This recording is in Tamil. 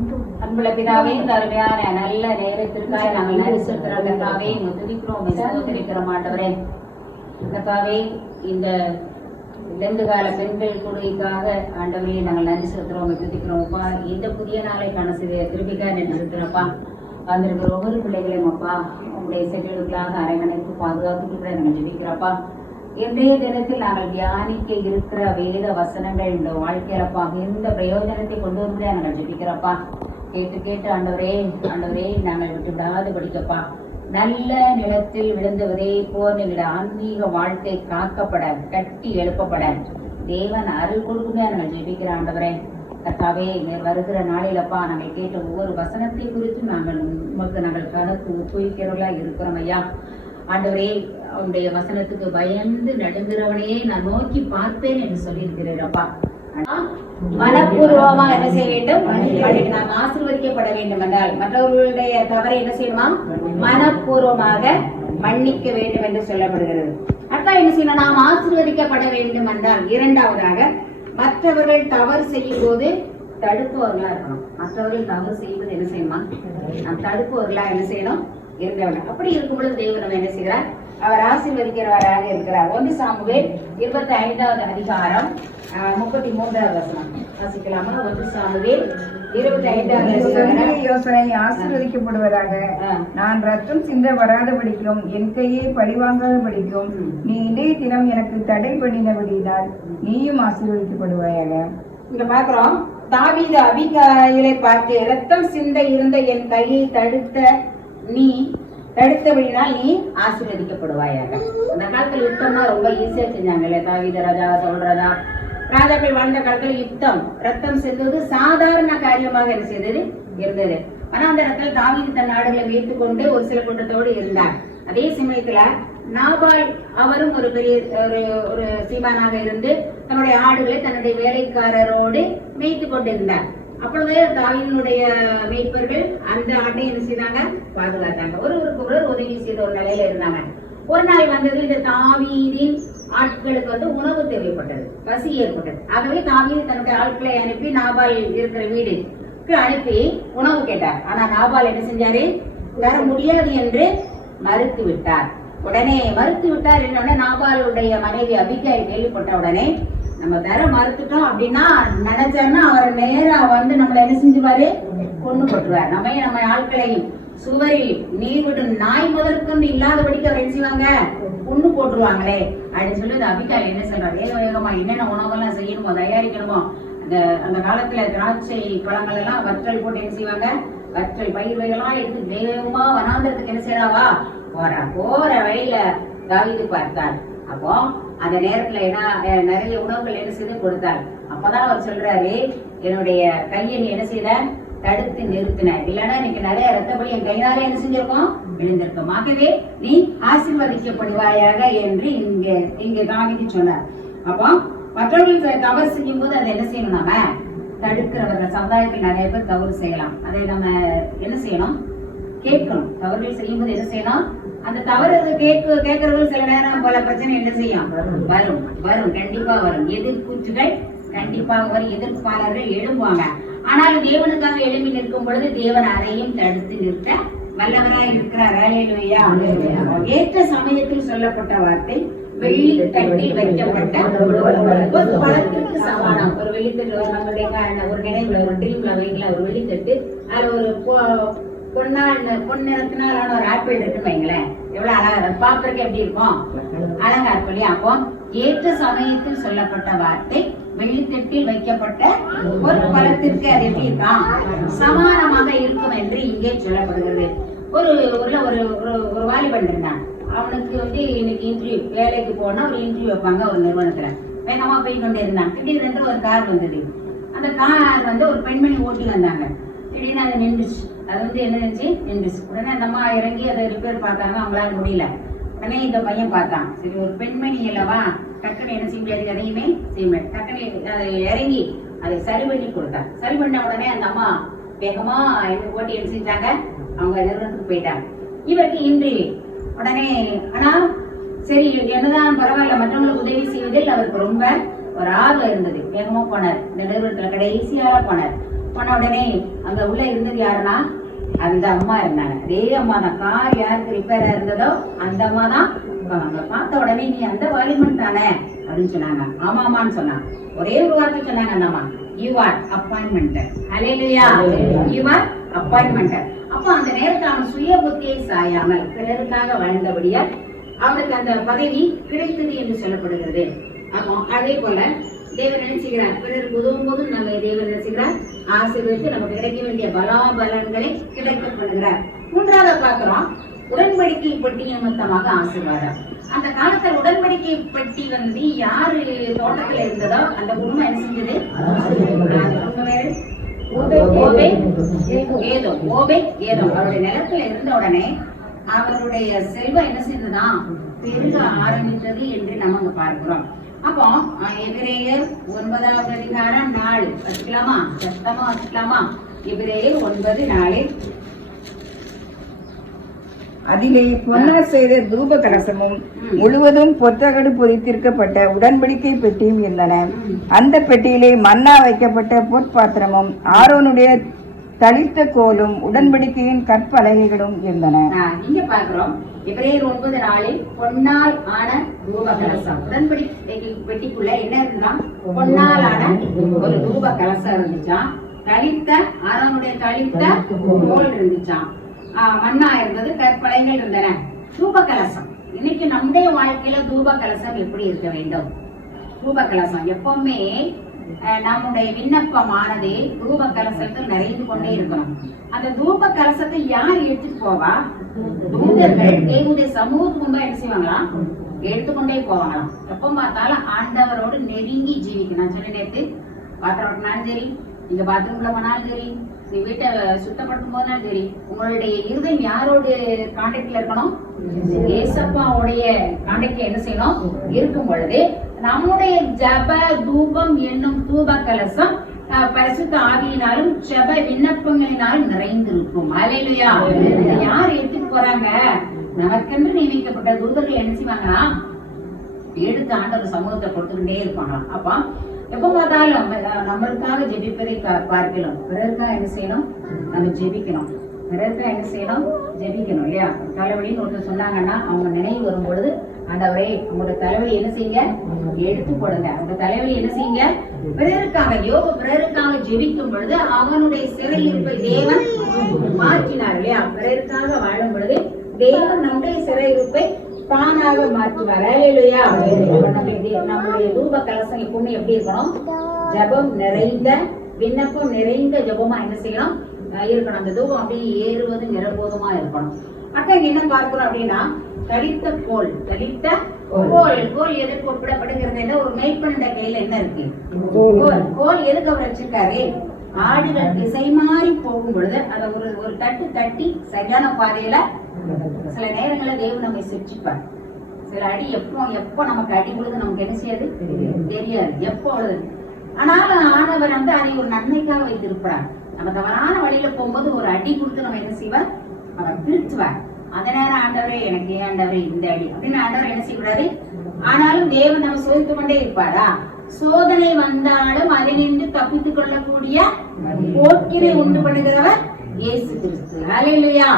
அன்புள்ள பிதாவே, இந்த அருமையான நல்ல நேரத்திற்காக நாங்கள் நரிசெலுத்துகிற கர்த்தாவே, துதிக்கிறோம், ஸ்தோத்திரிக்கிறோம் ஆண்டவரே. கர்த்தாவே, இந்த லெந்து கால பெண்கள் கூடுகைக்காக ஆண்டவரே நாங்கள் நன்றி செலுத்துறோம், துதிக்கிறோம் அப்பா. இந்த புதிய நாளை காண செய்ய திருப்பிக்காக நன்றி செலுத்துறப்பா. வந்திருக்கிற ஒவ்வொரு பிள்ளைகளையும் அப்பா உங்களுடைய செடிகளுக்களாக அரவணைத்து பாதுகாத்துட்டு நாங்கள் ஜெபிக்கிறப்பா. இன்றைய தினத்தில் நாங்கள் தியானிக்க இருக்கிற வேத வசனங்கள் இந்த வாழ்க்கையிலப்பா இந்த பிரயோஜனத்தை கொண்டு வந்து நாங்கள் ஜெபிக்கிறப்பா. கேட்டு கேட்டு ஆண்டவரே நாங்கள் விட்டு விடாது படிக்கப்பா. நல்ல நிலத்தில் விழுந்தவரே போர் எங்களுடைய ஆன்மீக வாழ்க்கை காக்கப்பட கட்டி எழுப்பப்பட தேவன் அருள் கொடுக்குமே நாங்கள் ஜெபிக்கிற ஆண்டவரே. கர்த்தாவே, வருகிற நாளிலப்பா நாங்கள் கேட்ட ஒவ்வொரு வசனத்தை குறித்தும் நாங்கள் கணக்கு ஒப்புவிக்கிறவர்களா இருக்கிறோம் ஐயா. ஆண்டவரே, அவனுடைய வசனத்துக்கு பயந்து நடுங்கிறவனையே நான் நோக்கி பார்ப்பேன் என்று சொல்லியிருக்கிறேன்ப்பா. மனப்பூர்வமா என்ன செய்ய வேண்டும்? நாம் ஆசீர்வதிக்கப்பட வேண்டும் என்றால் மற்றவர்களுடைய தவறை என்ன செய்யணுமா? மனப்பூர்வமாக மன்னிக்க வேண்டும் என்று சொல்லப்படுகிறது. அக்கா என்ன செய்யணும்? நாம் ஆசீர்வதிக்கப்பட வேண்டும் என்றால் இரண்டாவதாக மற்றவர்கள் தவறு செய்யும் போது தடுப்பவர்களா இருக்கணும். மற்றவர்கள் தவறு செய்வது என்ன செய்யணுமா? நாம் தடுப்பவர்களா என்ன செய்யணும்? இருந்தவர்கள். அப்படி இருக்கும் பொழுது தேவன் நம்ம என்ன செய்கிறார்? அவர் ஆசீர்வதிக்கிறவராக இருக்கிறார். 1 சாமுவேல் 25வது அதிகாரம் 33வது வசனம் வாசிக்கலாமா? 1 சாமுவேல் 25வது அதிகாரம். யோசனை ஆசீர்வதிக்கப்படுவதாக. நான் ரத்தம் சிந்த வராதபடிக்கும் என் கையை பழிவாங்காதபடிக்கும் நீ இன்றைய தினம் எனக்கு தடை பண்ணினபடினால் நீயும் ஆசீர்வதிக்கப்படுவாயாக. இங்க பாக்குறோம், தாவீது அபிகாயிலை பார்த்து ரத்தம் சிந்த இருந்த என் கையை தடுத்தபடினால் நீ ஆசீர்வதிக்கப்படுவாயாக. அந்த காலத்துல யுத்தம்னா ரொம்ப ஈஸியா செஞ்சாங்கல்ல. தாவீது ராஜா, சவுல் ராஜா, ராஜாக்கள் வாழ்ந்த காலத்துல யுத்தம் ரத்தம் செல்வது சாதாரண காரியமாக என்ன செய்தது இருந்தது. ஆனா அந்த இடத்துல தாவீது தன் நாடுகளை வைத்துக் கொண்டு ஒரு சில கூட்டத்தோடு இருந்தார். அதே சமயத்துல நாபால் அவரும் ஒரு பெரிய ஒரு சீமானாக இருந்து தன்னுடைய ஆடுகளை தன்னுடைய வேலைக்காரரோடு மேய்த்து கொண்டிருந்தார். அப்பொழுது தாவீதினுடைய மேய்ப்பர்கள் அந்த ஆட்டை என்ன செய்தாங்க? பாதுகாத்தாங்க. ஒருவருக்கு ஒருவர் உதவி செய்த ஒரு நிலையில இருந்தாங்க. ஒரு நாள் வந்தது, இந்த தாவீதின் ஆட்களுக்கு உணவு தேவைப்பட்டது, பசி ஏற்பட்டது. ஆகவே தாவீது தன்னுடைய ஆட்களை அனுப்பி நாபால் இருக்கிற வீடுக்கு அனுப்பி உணவு கேட்டார். ஆனா நாபால் என்ன செஞ்சாரு? தர முடியாது என்று மறுத்து விட்டார். உடனே மறுத்து விட்டார் என்ன நாபாலுடைய மனைவி அபிகாயில் கேள்விப்பட்ட உடனே, நம்ம தர மறுத்துட்டோம் அப்படின்னா நினைச்சாருன்னா அவர் நேரா வந்து நம்மள என்ன செஞ்சுவாரு? கொண்டு போட்டுருவார். நம்ம ஆட்களையும் சுவரில் நீர் விடும் நாய் முதற்கொண்டு இல்லாதபடிக்கு அவர் என்ன செய்வாங்க? கொண்டு போட்டுருவாங்களே அப்படின்னு சொல்லி அபிகாயில் என்ன சொல்றாரு? வேகமா என்னென்ன உணவெல்லாம் செய்யணுமோ தயாரிக்கணுமோ, அந்த காலத்துல திராட்சை பழங்கள் எல்லாம் வற்றல் போட்டு என்ன செய்வாங்க? வற்றல் பயிர் வகைகள்லாம் எடுத்து வேகமா வனாந்திரத்துக்கு என்ன செய்யறாவா? போற வழியில தாவீது பார்த்தார். அப்போ அந்த நேரத்துல நிறைய உணவுகள் என்ன செய்து கொடுத்தார். அப்பதான் அவர் சொல்றாரு, என்னுடைய கையை நீ என்ன செய்த? தடுத்து நிறுத்தின. இல்லைன்னா இன்னைக்கு நிறைய ரத்தப்படி என் கையினாலே என்ன செஞ்சிருக்கோம்? விழுந்திருக்கும். ஆகவே நீ ஆசீர்வதிக்கப்படுவாயாக என்று இங்க தாவீது சொன்னார். அப்போ மற்றவர்கள் தவறு செய்யும் போது அதை என்ன செய்யணும்? நாம தடுக்கிறவர்கள் சமுதாயத்தில் நிறைய பேர் தவறு செய்யலாம். அதை நம்ம என்ன செய்யணும்? கேட்கணும். தவறுகள் செய்யும் போது என்ன செய்யணும்? அந்த தவறு கேட்கறவர்கள் சில நேரம் பல பிரச்சனை என்ன செய்யும்? வரும் கண்டிப்பா வரும். எதிர்கூற்றுகள் கண்டிப்பாக வரும். எதிர்ப்பாளர்கள் எழும்புவாங்க. ஆனாலும் தேவனுக்காக எழுப்பி நிற்கும் பொழுது தேவன் அதையும் தடுத்து நிறுத்த வல்லவராய் இருக்கிறார். அல்லேலூயா. ஏற்ற சமயத்தில் சொல்லப்பட்ட வார்த்தை வெள்ளி தட்டில் வைக்கப்பட்ட ஒரு பழத்திற்கு சமானம். ஒரு வெள்ளித்தட்டு நம்மளுடைய ஒரு நினைவுல ஒரு ட்ரீம்ல வைக்கலாம். ஒரு வெள்ளித்தட்டு அதுல ஒரு பொன் நிறத்தினாலான ஒரு ஆப்பிள் இருக்குன்னு வைங்களேன். எவ்வளவு அழகா பாக்குறதுக்கு எப்படி இருக்கும்? அழகா இருக்கும் இல்லையா? அப்போ ஏற்ற சமயத்தில் சொல்லப்பட்ட வார்த்தை வெள்ளித்தட்டில் வைக்கப்பட்ட ஒரு பழத்திற்கு அது எப்படி இருக்கான்? சமானமாக இருக்கும் என்று இங்கே சொல்லப்படுகிறது. ஒரு வாலிபன் இருந்தான். அவனுக்கு இன்னைக்கு இன்டர்வியூ, வேலைக்கு போனா ஒரு இன்டர்வியூ வைப்பாங்க ஒரு நிறுவனத்துல. வேகமா போய் கொண்டு இருந்தான். திடீரென்று ஒரு கார் வந்தது. அந்த கார் ஒரு பெண்மணி ஓட்டி வந்தாங்க. திடீர்னு அதை நின்றுச்சு. அது என்ன நின்றுச்சு. உடனே அந்த அம்மா இறங்கி அதை ரிப்பேர் பார்த்தாங்க. அவங்களால முடியல. உடனே இந்த பையன் பார்த்தான், சரி ஒரு பெண்மணி இல்லவா, டக்குன்னு என்ன செய்ய முடியாது, எதையுமே செய்ய முடியாது. டக்குன்னு அதை இறங்கி அதை சரி பண்ணி கொடுத்தான். சரி பண்ண உடனே அந்த அம்மா வேகமா ஓட்டி என்ன செஞ்சாங்க? அவங்க நிறுவனத்துக்கு போயிட்டாங்க. இவருக்கு இன்டர்வியூ. உடனே ஆனா சரி என்னதான் பரவாயில்ல, மற்றவங்களுக்கு உதவி செய்வதில் அவருக்கு ரொம்ப ஒரு ஆர்வம் இருந்தது. வேகமா போனார். இந்த நிறுவனத்துல கடைசியால போனார். போன உடனே அங்க உள்ள இருந்தது யாருன்னா அந்த அம்மா இருந்தாங்க. அதே அம்மா தான். கார் யாருக்கு ரிப்பேரா இருந்ததோ அந்த அம்மா தான். அங்க பார்த்த உடனே நீ அந்த வாலிபன் தானே அப்படின்னு சொன்னாங்க. ஆமாமான்னு சொன்னாங்க. ஒரே ஒரு வார்த்தை சொன்னாங்க அந்த அம்மா, you are appointed. Hallelujah, you are appointed. அப்ப அந்த நேரத்தில் அவன் சுய புத்தியை சாயாமல் பிறருக்காக வாழ்ந்தபடியால் அவனுக்கு அந்த பதவி கிடைத்தது என்று சொல்லப்படுகிறது. அப்போ அதே போல தேவன் நினைச்சுக்கிறார், பிறருக்கு உதவும் போது நம்ம தேவன் நினைச்சுக்கிறார் ஆசீர்வதித்து நமக்கு கிடைக்க வேண்டிய பலாபலன்களை கிடைக்க பண்ணுகிறார். மூன்றாவது பார்க்கிறோம், உடன்படிக்கை பெட்டி நிமித்தமாக ஆசீர்வாதம். அந்த காலத்துல உடன்படிக்கை பெட்டி யாரு தோட்டத்துல இருந்ததோ அந்த குடும்பம் என்ன செஞ்சது? அவருடைய நிலத்துல இருந்த உடனே அவருடைய செல்வம் என்ன செய்ததுதான் பெருக ஆரம்பித்தது என்று நம்ம பார்க்கிறோம். அப்போ எபிரேயர் 9வது அதிகாரம் 4 வச்சுக்கலாமா? சத்தமா வச்சுக்கலாமா? எபிரேயர் 9:4. அதிலே பொன்னார் செய்த தூப கலசமும் முழுவதும் பொத்தகடு பொதித்திருக்கப்பட்ட உடன்படிக்கை பெட்டியும் இருந்தன. அந்த பெட்டியிலே மன்னா வைக்கப்பட்ட பொற்பாத்திரமும் ஆரோனுடைய தளிர்த்த கோலும் உடன்படிக்கையின் கற்பலகைகளும் இருந்தன. இங்க பாக்குறோம் எபிரேயர் 9:4 பொன்னால் ஆன தூப கலசம். உடன்படிக்கை பெட்டிக்குள்ள என்ன இருந்தா? பொன்னால் ஆன ஒரு தூப கலசம் இருந்துச்சாம். தளிர்த்த ஆரோனுடைய தளிர்த்த கோல் இருந்துச்சாம். மண்ணா இருந்தது, கற்பலைகள் இருந்தன. தூப கலசம். இன்னைக்கு நம்முடைய வாழ்க்கையில தூப கலசம் எப்படி இருக்க வேண்டும்? தூப கலசம் எப்பவுமே நம்முடைய விண்ணப்பமானது தூப கலசத்தில் நிறைந்து கொண்டே இருக்கணும். அந்த தூப கலசத்தை யார் எடுத்துட்டு போவா? தூதர்கள் தேவனுடைய சமூகத்துக்கு முன்பா என்ன செய்வாங்களாம்? எடுத்துக்கொண்டே போவாங்களாம். எப்ப பார்த்தாலும் ஆண்டவரோடு நெருங்கி ஜீவிக்கணும். சில நேரத்து பாத்திரம் ஓட்டினாலும் சரி, நீங்க பாத்ரூம்ல போனாலும் சரி, வீட்டை சுத்தப்படுத்தும் போதுனாலும் சரி, உங்களுடைய இருதயம் யாரோட கான்டாக்ட்ல இருக்கணும்? ஏசப்பாவுடைய கான்டாக்ட்ல என்ன செய்யணும்? இருக்கும் பொழுது நம்முடைய ஜப தூபம் என்னும் தூப கலசம் பரிசுத்த ஆவியினாலும் ஜப விண்ணப்பங்களினாலும் நிறைந்திருக்கும். அல்லேலூயா. யார் எடுத்துட்டு போறாங்க? நமக்கென்று நியமிக்கப்பட்ட தூதர்கள் என்ன செய்வாங்கன்னா எடுத்து ஆண்டவர் சமூகத்தை கொடுத்துக்கிட்டே இருப்பாங்களாம். அப்ப எப்ப பார்த்தாலும் நம்மளுக்காக ஜெபிப்பதை பார்க்கலாம். பிறருக்காக என்ன செய்யணும்? நம்ம ஜெபிக்கணும். பிறருக்காக என்ன செய்யணும்? ஜெபிக்கணும் இல்லையா? தலைவலின்னு ஒருத்தர் சொன்னாங்கன்னா அவங்க நினைவு வரும் பொழுது ஆண்டவரே உங்களோட தலைவலி என்ன செய்யுங்க? எடுத்து போடுங்க. அந்த தலைவலி என்ன செய்யுங்க? பிறருக்காக பிறருக்காக ஜெபிக்கும் பொழுது அவனுடைய சிறையிருப்பை தேவன் மாற்றினார் இல்லையா? பிறருக்காக வாழும் பொழுது தேவன் நம்முடைய சிறையிருப்பை தானாக மாற்றுவார். அல்லேலூயா. நம்முடைய தூப கலசம் எப்பவுமே எப்படி இருக்கணும்? ஜபம் நிறைந்த விண்ணப்பம் நிறைந்த ஜபமா என்ன செய்யணும்? இருக்கணும். அந்த தூபம் அப்படியே ஏறுவது நிரம்போதுமா இருக்கணும். அக்கா என்ன பார்க்கிறோம் அப்படின்னா தளித்த கோல். தளித்த கோல் எதற்கு ஒப்பிடப்படுகிறது? ஒரு மேய்ப்பனுடைய கையில என்ன இருக்கு? கோல் எதுக்கு அவர் வச்சிருக்காரு? ஆடுகள் திசை மாறி போகும் பொழுது அதை ஒரு தட்டு தட்டி சரியான பாதையில சில நேரங்கள தேவன் நம்மை சிரிச்சுப்பார். சில அடி எப்போ நமக்கு அடி பொழுது நமக்கு என்ன செய்யாது தெரியாது எப்போ. ஆனாலும் ஆனவர் அதை ஒரு நன்மைக்காக வைத்திருப்பார். நம்ம தவறான வழியில போகும்போது ஒரு அடி கொடுத்து நம்ம என்ன செய்வார்? அவர் திருத்துவார். அந்த நேரம் ஆண்டவரே எனக்கு ஏன் ஆண்டவரே இந்த அடி அப்படின்னு ஆண்டவர் என்ன செய்யக்கூடாது. ஆனாலும் தேவன் நம்ம சோதித்து கொண்டே இருப்பாரா? சோதனை வந்தாலும் அதை நின்று தப்பித்துக் கொள்ளக்கூடிய போக்கினை உண்டு பண்ணுகிறவர் இயேசு கிறிஸ்து. அல்லேலூயா.